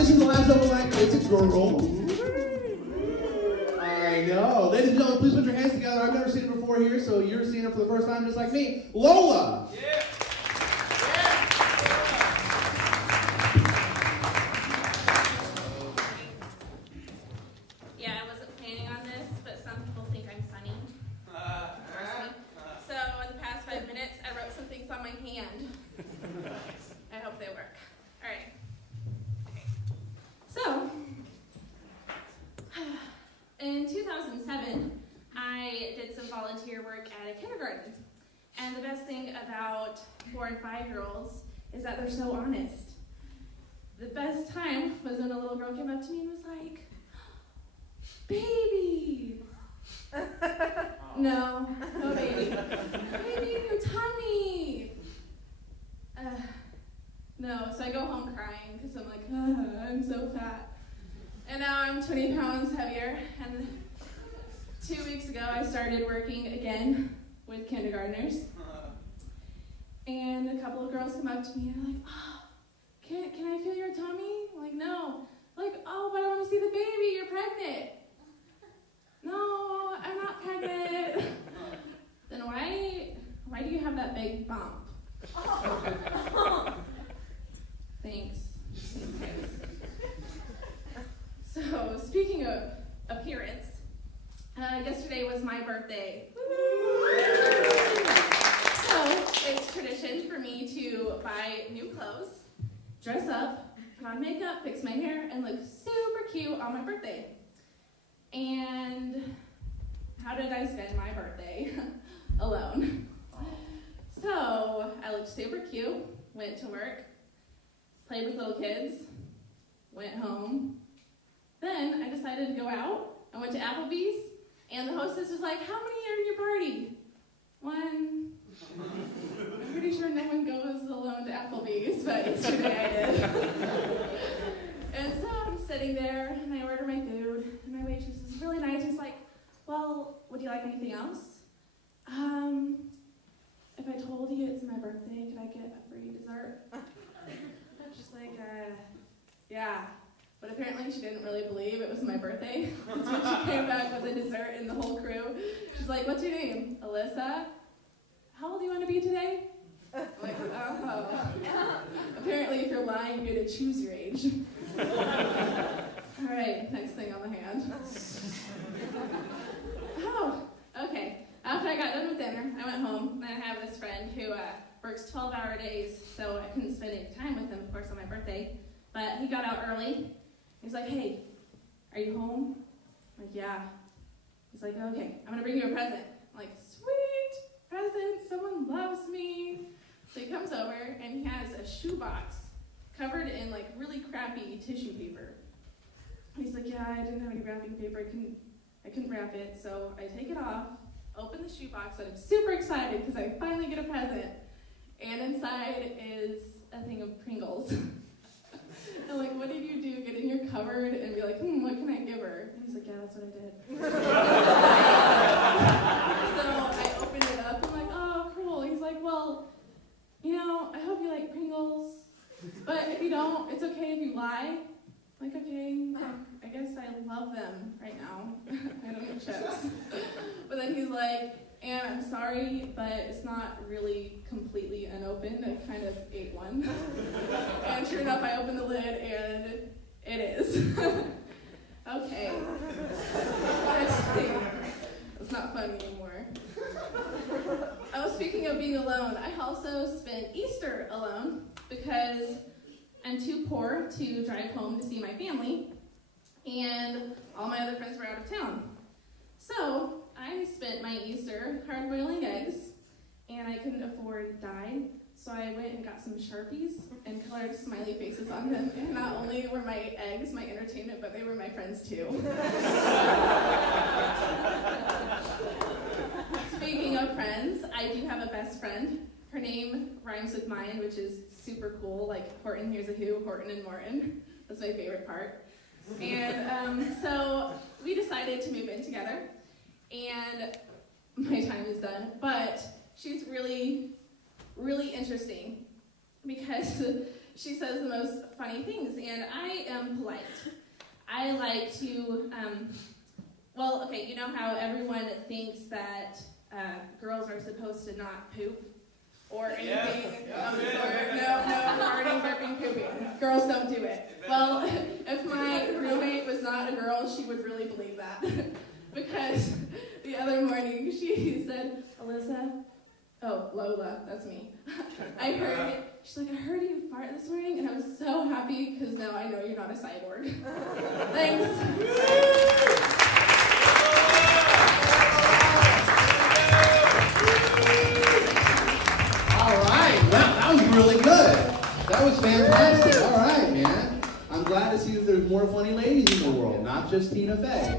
This is the last LOWLA. It's a girl. I know. Ladies and gentlemen, please put your hands together. I've never seen her before here, so you're seeing her for the first time just like me. LOWLA. Yeah. Yeah, I wasn't planning on this, but some people think I'm funny. So in the past 5 minutes, I wrote some things on my hand. I hope they work. All right. Okay. So, in 2007, I did some volunteer work at a kindergarten. And the best thing about 4- and 5-year-olds is that they're so honest. The best time was when a little girl came up to me and was like, "Baby!" No baby. Baby in your tummy. No, so I go home crying because I'm like, I'm so fat. And now I'm 20 pounds heavier. And 2 weeks ago, I started working again with kindergartners. And a couple of girls come up to me and are like, "Oh, can I feel your tummy?" I'm like, "No." Like, "Oh, but I want to see the baby. You're pregnant." "No, I'm not pregnant." "Then why do you have that big bump?" Thanks. So, speaking of appearance, yesterday was my birthday. So, it's tradition for me to buy new clothes, dress up, put on makeup, fix my hair, and look super cute on my birthday. And how did I spend my birthday? Alone. So I looked super cute, went to work, played with little kids, went home. Then I decided to go out. I went to Applebee's, and the hostess was like, "How many are in your party?" "1. I'm pretty sure no one goes alone to Applebee's, but yesterday I did. And so I'm sitting there, and I order my food, and my waitress is really nice. She's like, "Well, would you like anything else?" "If I told you it's my birthday, could I get a free dessert?" She's like, yeah. But apparently she didn't really believe it was my birthday. So she came back with a dessert and the whole crew. She's like, "What's your name?" "Alyssa." "How old do you want to be today?" I'm like, oh. Apparently if you're lying, you get to choose your age. All right, next thing on the hand. Oh, okay. After I got done with dinner, I went home, and I have this friend who works 12-hour days, so I couldn't spend any time with him, of course, on my birthday. But he got out early. He's like, "Hey, are you home?" I'm like, "Yeah." He's like, "Okay, I'm going to bring you a present." I'm like, "Sweet present, someone loves me." So he comes over, and he has a shoebox covered in like really crappy tissue paper. He's like, "Yeah, I didn't have any wrapping paper. I couldn't wrap it." So I take it off, open the shoebox, and I'm super excited because I finally get a present. And inside is a thing of Pringles. I'm like, "What did you do? Get in your cupboard and be like, what can I give her?" And he's like, "Yeah, that's what I did." So I opened it up. I'm like, "Oh, cool." He's like, "Well, I hope you like Pringles. But if you don't, it's okay if you lie." I'm like, "Okay, I guess I love them right now. I don't eat chips." But then he's like, "And I'm sorry, but it's not really completely unopened. I kind of ate one." And sure enough, I opened the lid, and it is. Okay. It's not funny anymore. Oh, speaking of being alone, I also spent Easter alone because I'm too poor to drive home to see my family, and all my other friends were out of town. So I spent my Easter hard-boiling eggs, and I couldn't afford dye, so I went and got some Sharpies and colored smiley faces on them. And not only were my eggs my entertainment, but they were my friends too. Speaking of friends, I do have a best friend. Her name rhymes with mine, which is super cool, like Horton Hears a Who, Horton and Morton. That's my favorite part. And so we decided to move in together, and my time is done, but she's really, really interesting because she says the most funny things, and I am polite. I like to, well, okay, you know how everyone thinks that girls are supposed to not poop or anything of the sort? No, farting, burping, pooping. Girls don't do it. Well, if my roommate was not a girl, she would really believe that. Because the other morning she said, Alyssa, oh, Lola, that's me. I heard it. She's like, I heard you fart this morning, and I was so happy because now I know you're not a cyborg. Thanks. All right, wow, that was really good. That was fantastic. All right, man. I'm glad to see that there's more funny ladies in the world, not just Tina Fey.